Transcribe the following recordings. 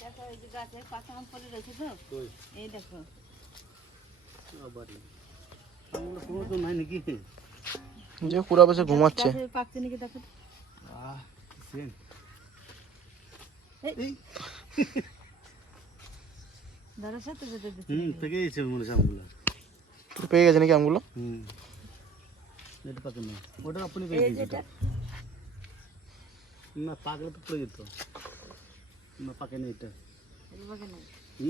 দেখো এই যে গাছে পাকা আম পড়ে রয়েছে তো? এই দেখো। আমগুলো কোনো তো নাই নাকি? যে পুরা বসে ঘুমাচ্ছে। পাকছে নাকি দেখো। আহ সেন এই। এই। ধরো সাথে যেতে দিচ্ছি হুম পেকে গেছে হচ্ছে আমগুলো। পুরো পেয়ে গেছে নাকি আমগুলো? ওটা আপনি পেয়ে গেছে না পাকলে তো পড়ে যেত। না পাকে না। এটা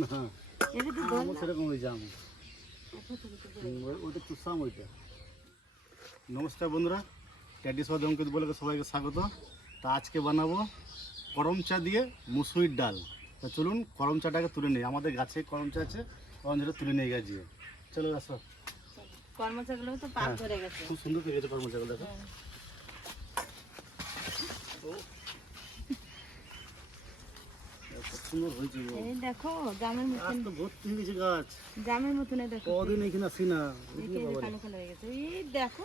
না? আমার সেরকম ওইটা নমস্কার বন্ধুরা ট্যাডি সবাই অঙ্কিত বলে সবাইকে স্বাগত। তা আজকে বানাবো করম চা দিয়ে মুসুরির ডাল। তা চলুন করম চাটাকে তুলে নিই। আমাদের গাছে করম চা আছে করম চাটা তুলে নিয়ে গেছি। চলো আসো। কর্মচারীগুলো তো পাক হ্যাঁ। ধরে গেছে। খুব সুন্দর পেয়ে গেছে করম চাগুলো দেখো হ্যাঁ। কত সুন্দর হয়েছে এই দেখো জামের মতন। তো ভর্তি হয়ে গেছে গাছ। জামের মতন দেখো। কদিন এখানে আসি না এই কালো কালো হয়ে গেছে। এই দেখো।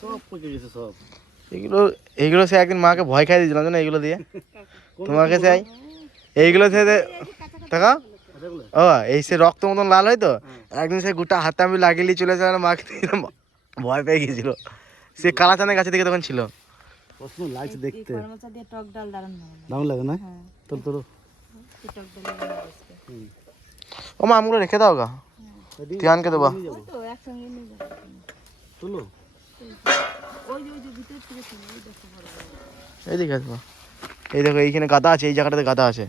সব পচে গেছে সব। এগুলো এইগুলো সে একদিন মাকে ভয় খাই দিয়েছিলাম জানো এইগুলো দিয়ে? তোমাকে সেই এইগুলো সে দে- ও এই সে রক্ত মতন লাল হয় তো? একদিন সে গোটা হাতে আমি লাগিয়ে চলে যাওয়ার মাকে ভয় পেয়ে গেছিল। সে কালাচানের গাছে থেকে তখন ছিল। লাগছে দেখতে। দিয়ে টক ডাল দারুণ দাম লাগে না? হ্যাঁ। তোর তোর। ও মা আমগুলো রেখে দাও গা। তিয়ানকে দেবা। তুলো। বড়। এইদিকে আসব। এই দেখো এইখানে গাদা আছে এই জায়গাটাতে গাদা আছে।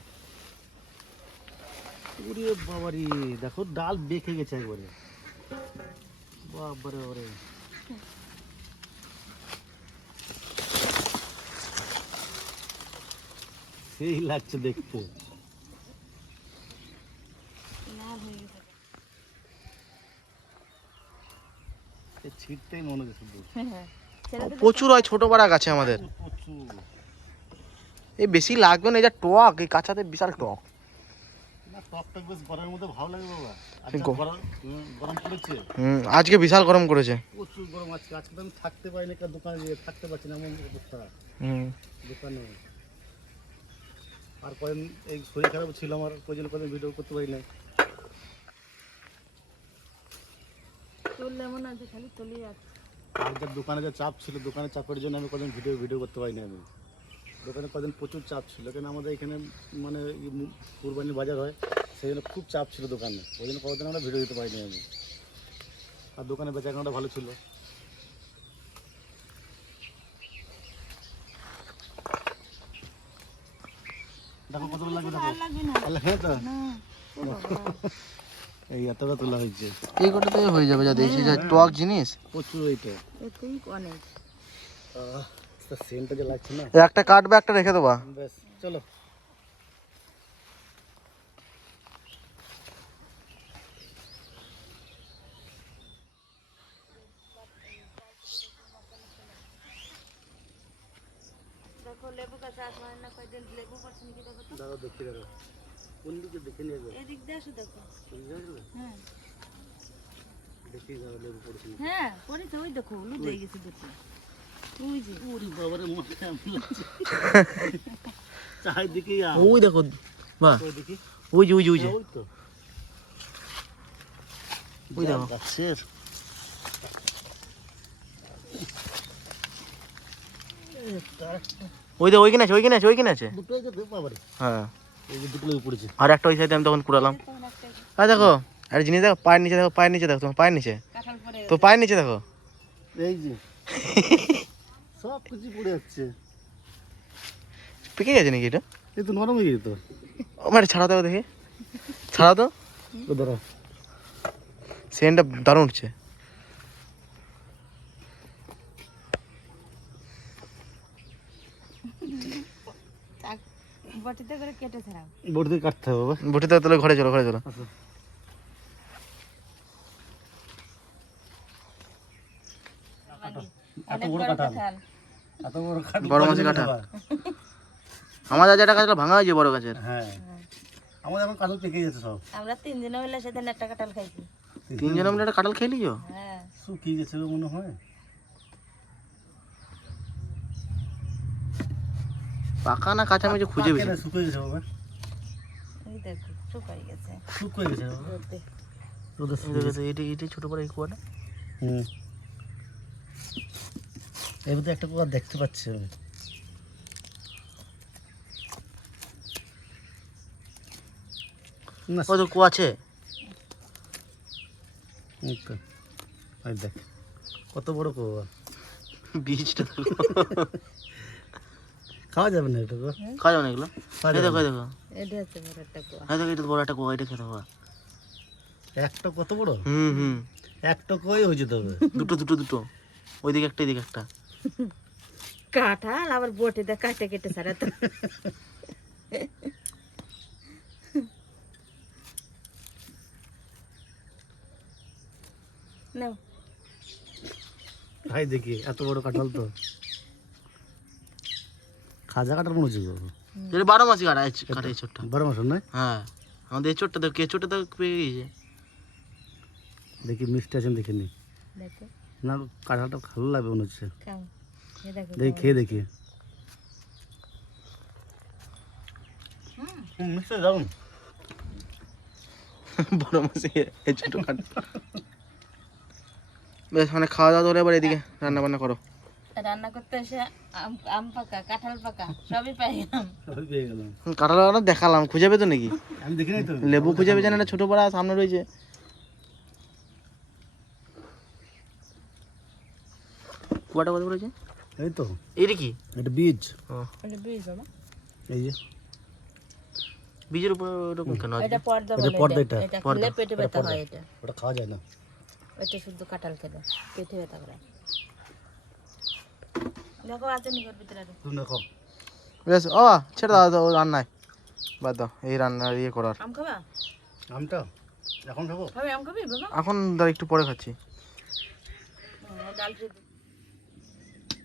ওরে বাবারি দেখো ডাল বেঁকে গেছে একবারে। বাবারে বাবারে সেই লাগছে দেখতে। হয়ে গেছে ছিটটাই মনে হচ্ছে শুধু। হ্যাঁ প্রচুর হয় ছোট বড়া গাছে আমাদের। প্রচুর এই বেশি লাগবে না এই যা টক এই কাঁচাতে বিশাল টক। না টক টক বেশ গরমের মধ্যে ভালো লাগে বাবা। ঠিক গো। গরম গরম পড়েছে। আজকে বিশাল গরম করেছে। প্রচুর গরম আজকে আজকে আমি থাকতে পারি না দোকানে গিয়ে থাকতে পারছি না এমন অবস্থা। হুম। দোকানে। আর এই শরীর খারাপ ছিল আমার কদিন কদিন ভিডিও করতে পারি না দোকানে যা চাপ ছিল দোকানে চাপের জন্য আমি কদিন ভিডিও ভিডিও করতে পারিনি আমি। দোকানে কদিন প্রচুর চাপ ছিল কেন আমাদের এখানে মানে কুরবানির বাজার হয় সেই জন্য খুব চাপ ছিল দোকানে। ওই জন্য কদিন আমরা ভিডিও দিতে পারিনি আমি। আর দোকানে বেচাকেনাটা ভালো ছিল। দেখো কত লাগবে দেখো। লাগবে তো। এই এতটা তোলা হয়েছে। এই কটাতে হয়ে যাবে যা দেখছি যা টক জিনিস। প্রচুর এইটা এতেই অনেক সেন্টটা যে লাগছে না। একটা কাটবে একটা রেখে দেবা। বেশ চলো দেখো লেবু গাছ আসবে না কয়দিন লেবু করছে নাকি দেখো তো দাঁড়াও দেখি দাঁড়াও কোন দিকে দেখে নিয়ে যাব এদিক দিয়ে আসো দেখো হ্যাঁ দেখি যাব লেবু পড়েছি হ্যাঁ পড়েছে ওই দেখো হলুদ হয়ে গেছে দুটো ওই ওই দেখো ওই দেখি। যে ওই যে ওই যে। ওই দেখো। গাছের ওই দেখো ওইখানে আছে ওইখানে ওইখানে হ্যাঁ। এই যে দুটো লেবু পড়েছে। আর একটা ওই সাইডে আমি তখন কুড়ালাম। আর দেখো। আর জিনিস দেখো পায়ের নিচে দেখো পায়ের নিচে দেখো তোমার পায়ের নিচে। তো পায়ের নিচে দেখো। এই যে। সব কিছু পড়ে যাচ্ছে পেকে গেছে নাকি এটা? এই তো নরম হয়ে গেছে তো। ও মানে ছাড়া দাও দেখে। ছাড়া তো। ও দাঁড়া সেন্টটা দারুণ উঠছে। বটিতে করে কেটে ছাড়াও। দিয়ে কাটতে হবে বাবা। বটিতে তাহলে ঘরে চলো ঘরে চলো আসো এত বড় বড় কাঁঠাল। কাঁঠাল। এত বড় কাঁঠাল। বড় মাছের কাঁঠাল। আমার যা যেটা কাজটা ভাঙা হয়েছে বড় গাছের। হ্যাঁ। আমাদের এখন কাঁঠাল পেকে গেছে সব। আমরা তিন দিন হইলে সেদিন একটা কাঁঠাল খাইছি। একটা কাঁঠাল হ্যাঁ। শুকিয়ে গেছে মনে হয়। পাকা না কাঁচা মেঝে খুঁজে বেশি শুকিয়ে গেছে বাবা। দেখো শুকাই গেছে। শুক হয়ে গেছে। রোদে এটি এটি ছোট করে এই কুয়াটা। হুম। এবার তো একটা কুয়া দেখতে পাচ্ছি আমি। না। ওই তো আছে? দেখ কত বড় কুয়া। বীজটা খাওয়া যাবে না এটা খাওয়া যাবে না এগুলো? দেখো দেখো। এটা বড় একটা কুয়া। দেখো এটা বড় একটা কুয়া এটা খেতে হবে। একটা কত বড়? হুম হুম। একটা কুয়াই হয়ে যেতে হবে। দুটো দুটো দুটো। ওইদিকে একটা এদিকে একটা। কাঁঠাল আবার বটে দা কাটে কেটে ছাড়া তো। নাও। খাই দেখি এত বড় কাঁঠাল তো। খাজা কাটার মনে হচ্ছে এটা বারো মাসি কাটা এই কাটা এই ছোটটা বারো মাসের নয়? হ্যাঁ আমাদের এই ছোটটা দেখো এই ছোটটা তো পেয়ে গিয়েছে দেখি মিষ্টি আছেন দেখে নি। দেখো। না কাঁঠালটা ভালো লাগবে মনে হচ্ছে। দেখো খেয়ে দেখি। মিষ্টি দারুণ বড় মাসি এই ছোট কাটা বেশ মানে খাওয়া দাওয়া ধরে এবার এদিকে রান্না বান্না করো। রান্না করতে এসে আম পাকা কাঁঠাল পাকা সবই পাইলাম সবই পেয়ে গেলাম। হুম, কাঁঠাল দেখালাম খুঁজে পেতো নাকি? আমি দেখি তো। লেবু খুঁজে পেয়েছেন একটা ছোট পাড়া সামনে রয়েছে। কুয়াটা কত রয়েছে এই তো। এইটা কি? এটা বীজ। এটা বীজ বাবা। এই যে। বীজের উপর ওরকম কেন? আছে? এটা পর্দা এটা বলে পর্দা এটা। এটা। এটা খেলে পেটে ব্যথা হয় এটা। ওটা খাওয়া যায় না। এটা শুদ্ধ কাঁঠাল খেলে পেটে ব্যথা করে। দেখো আছে নিকট ভিতরে আরও। তুমি দেখো। বেশ ও ছেড়ে দাও দাও রান্নায়। বাদ দাও এই রান্না ইয়ে করার। আম খাবা? আমটা? এখন খাব? খাবে আম খাবি বাবা? এখন ধর একটু পরে খাচ্ছি। ডাল।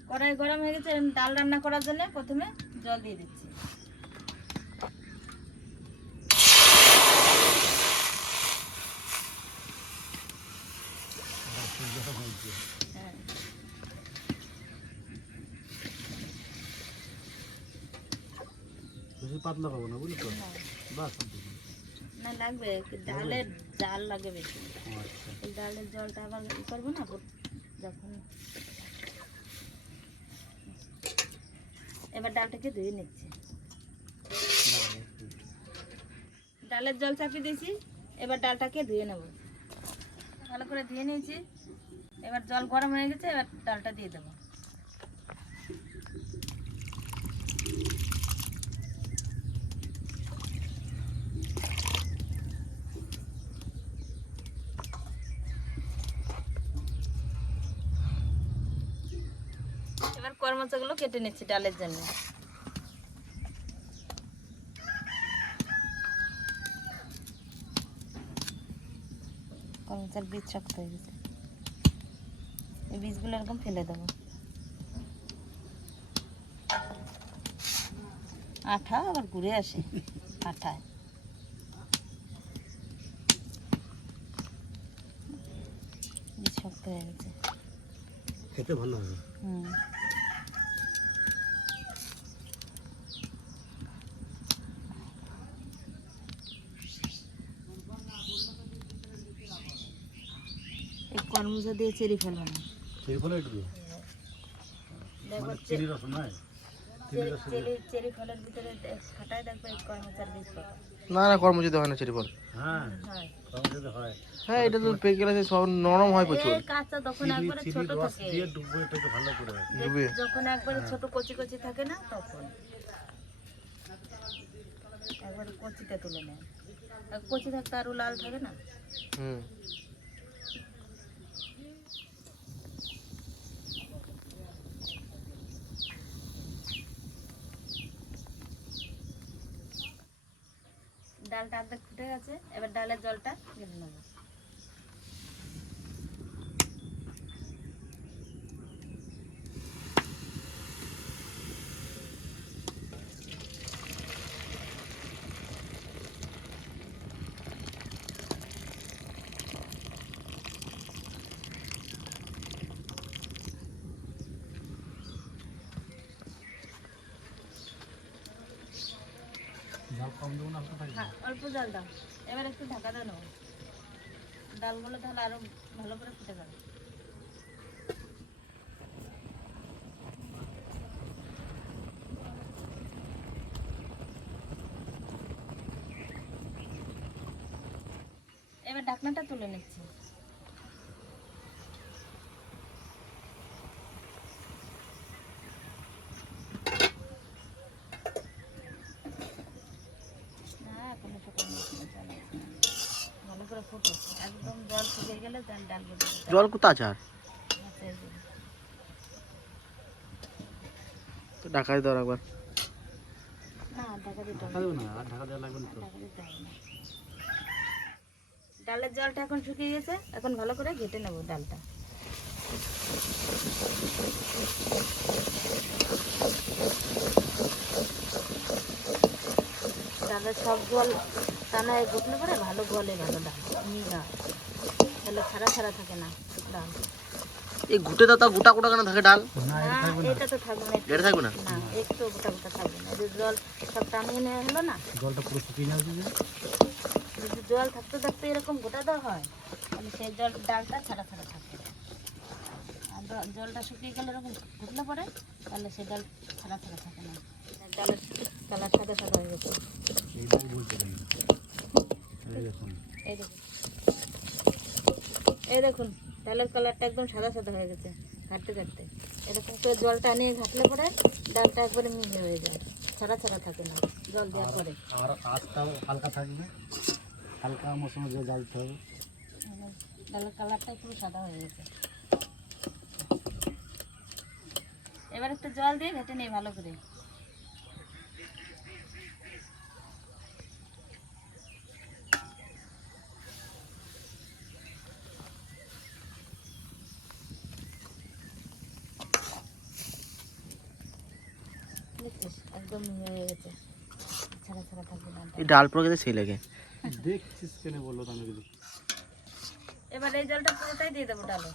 কড়াই গরম হয়ে গেছে ডাল রান্না করার জন্য প্রথমে জল দিয়ে দিচ্ছি। হ্যাঁ। পাতলা খাব না বুঝলি তো? বাস না লাগবে ডালের জাল লাগে বেশি। আচ্ছা। ডালের জলটা আবার করব না যখন এবার ডালটাকে ধুয়ে নিচ্ছি। ডালের জল চাপিয়ে দিয়েছি, এবার ডালটাকে ধুয়ে নেব। ভালো করে ধুয়ে নিয়েছি, এবার জল গরম হয়ে গেছে, এবার ডালটা দিয়ে দেবো এবার কর্মচাগুলো কেটে নিচ্ছি ডালের জন্য। কর্মচার বীজ শক্ত হয়ে গেছে। এই বীজগুলো এরকম ফেলে দেবো। আঠা আবার ঘুরে আসে আঠায়। বীজ শক্ত হয়ে গেছে। খেতে ভালো হবে। হুম এই কর্মজা দিয়ে চেরি ফেলো না সেই ফলে একটু দিও। দেখো মানে চিনি রস নয় চেরি চেরি চেরি ফলের ভিতরে দে- ফাটায় দেখবে এই কর্মচার বীজ না না কর্মচিত হয় না চেরি ফল। হ্যাঁ হয় হয়। হ্যাঁ। এটা তো পেকে গেলে সব নরম হয় প্রচুর। কাঁচা তখন একবারে ছোট রস থাকে দিয়ে এটাকে ভালো করে। ডুবে যখন একবারে ছোট কচি কচি থাকে না তখন। একবারে কচিটা তুলে নেয়। আর কচি থাকতে আরও লাল থাকে না? হুম। ডালটা অর্ধেক ফুটে গেছে এবার ডালের জলটা ঢেলে নেব। অল্প জল দাও। এবার একটু ঢাকা দাও নেব ডালগুলো তাহলে আরও ভালো করে ফুটে যাবে। এবার ঢাকনাটা তুলে নিচ্ছি না এখনও শুকানো হয়নি, চলো। ভালো করে ফুটো একদম জল শুকিয়ে গেলে ডাল জল কোথা আছে আর? তো ঢাকাই দাও একবার। ডালের জলটা এখন শুকিয়ে গেছে এখন ভালো করে ঘেটে নেব ডালটা। ডালের সব জল টানায় ঘুটলে পরে ভালো গলে ভালো ডাল তাহলে ছাড়া ছাড়া থাকে না ডাল। এই ঘুটে দাও তা গোটা গোটা কেন থাকে ডাল? না না এটা তো থাকবে না এটা থাকবে না? না একটু গোটা গোটা থাকবে না। জল সব টানিয়ে নেওয়া হলো না জলটা পুরো শুকিয়ে যে যদি জল থাকতে থাকতে এরকম গোটা দেওয়া হয় তাহলে সেই জল ডালটা ছাড়া ছাড়া থাকবে। আর জলটা শুকিয়ে গেলে এরকম ঘুটলে পরে তাহলে সেই ডাল ছাড়া ছাড়া থাকে না। ডালের কালার সাদা সাদা হয়ে গেছে। এই দেখুন। এই দেখুন ডালের কালারটা একদম সাদা সাদা হয়ে গেছে ঘাটতে ঘাটতে। এরকম করে জল টানিয়ে ঘাটলে পরে ডালটা একবারে মিহি হয়ে যায় ছাড়া ছাড়া থাকে না জল দেওয়ার পরে। আর আজটাও হালকা থাকবে হালকা সঙ্গে জল জ্বালতে হবে। ডালের কালারটাই পুরো সাদা হয়ে গেছে। এবার একটু জল দিয়ে ঘেটে নেই ভালো করে। একদম মিহি হয়ে গেছে ছাড়া ছাড়া থাকবে এই ডাল সেই লাগে। দেখছিস কেন বলল তো আমি এবার এই জলটা পুরোটাই দিয়ে দেবো ডালে।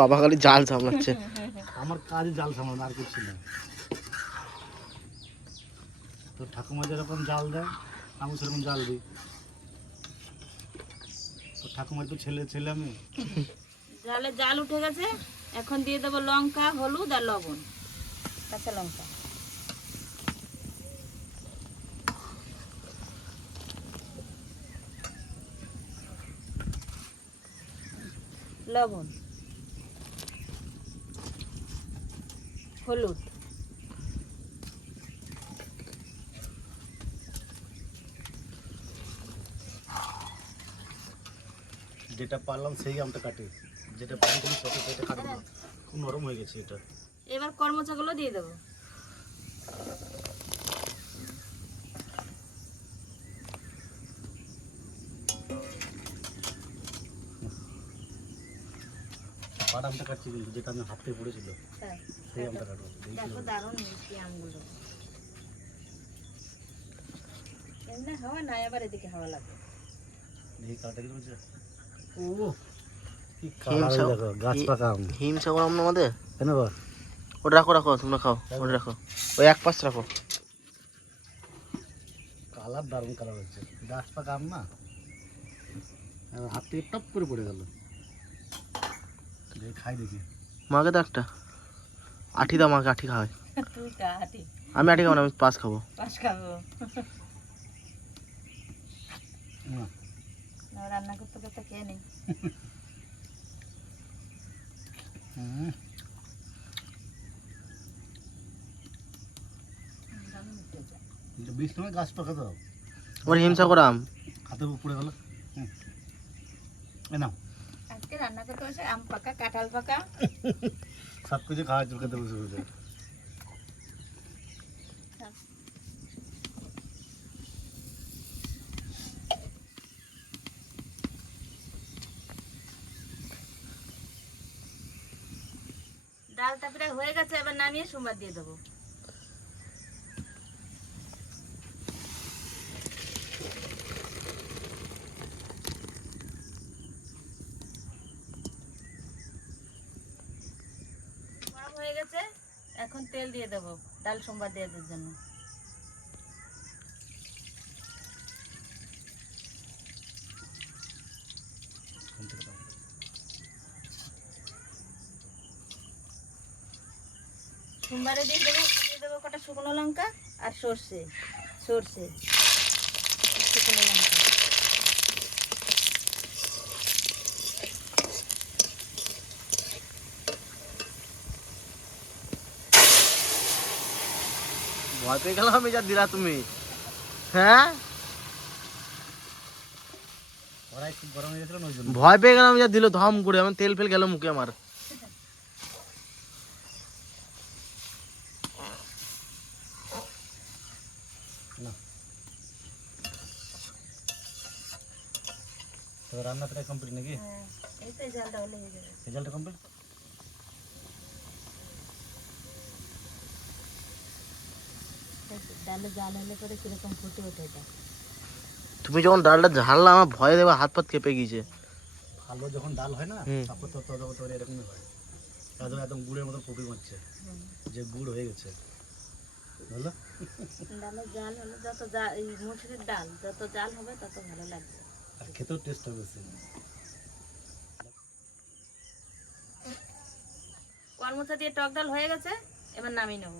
বাবা খালি জাল সামলাচ্ছে। আমার কাজ জাল সামলানো আর কিছু না। তো ঠাকুমা যেরকম জাল দেয়, আমি সেরকম জাল দিই। তো ঠাকুমার তো ছেলে ছেলে আমি। জালে জাল উঠে গেছে, এখন দিয়ে দেবো লঙ্কা, হলুদ আর লবণ, কাঁচা লঙ্কা। লবণ, হলুদ। যেটা পারলাম সেই আমটা কাটি। যেটা পারি কোনো ছোটো সেটা কাটবো না খুব নরম হয়ে গেছে এটা। এবার কর্মচাগুলো দিয়ে দেবো। আমটা কাটছি কিন্তু যেটা আমি হাতে পড়েছিল তাই। সেই আমটা কাটবো। দেখো দারুণ মিষ্টি আমগুলো। এমনি হাওয়া নাই আবার এদিকে হাওয়া লাগে। দেখি কাটা কি বলছে আমাদের? কেন ওটা রাখো রাখো তোমরা খাও ওটা রাখো। ওই এক পাশ রাখো। কালার দারুণ কালার হচ্ছে গাছ পাকা আম না? হাত থেকে টপ করে পড়ে গেল। খাই দেখি। মাকে তো একটা। আঠি দাও মাকে আঠি খাওয়াই। আমি আঠি খাব না আমি পাস খাব। পাশ খাব। না, রান্না করতে করতে খেয়ে নেই। টাকা গাছ পাকা তো। ওর হিম সাগর আম। হাতে পড়ে গেল। হুম। নাও। আজকে রান্না করতে বসে আম পাকা কাঁঠাল পাকা। সব কিছু খাওয়া চুল খেতে বসে বসে। ডালটা প্রায় হয়ে গেছে, এবার নামিয়ে সোমবার দিয়ে দেবো। এখন তেল দিয়ে দেবো, ডাল সোমবার দিয়ে দেওয়ার জন্য। সোমবারে দিয়ে দেবো দিয়ে দেবো কটা শুকনো লঙ্কা আর সর্ষে সর্ষে শুকনো লঙ্কা। ভয় পেয়ে গেলাম আমি যা দিলা তুমি। হ্যাঁ? ভয় পেয়ে গেলাম যা দিল ধম করে আমার তেল ফেল গেল মুখে আমার। তো রান্না প্রায় কমপ্লিট নাকি? হলে হয়ে কমপ্লিট তুমি যখন ডালটা ঝাড়লা আমার ভয় দেবে হাত পাত কেঁপে গিয়েছে। ভালো যখন ডাল হয় না। তারপর তো তত তত এরকমই হয়। একদম একদম গুড়ের মতো কপি মারছে। যে গুড় হয়ে গেছে। বুঝলো ডালের জাল হলে যত জাল মুসুরির ডাল যত জাল হবে তত ভালো লাগবে। আর খেতেও টেস্ট হবে সেম দিয়ে টক ডাল হয়ে গেছে এবার নামিয়ে নেব।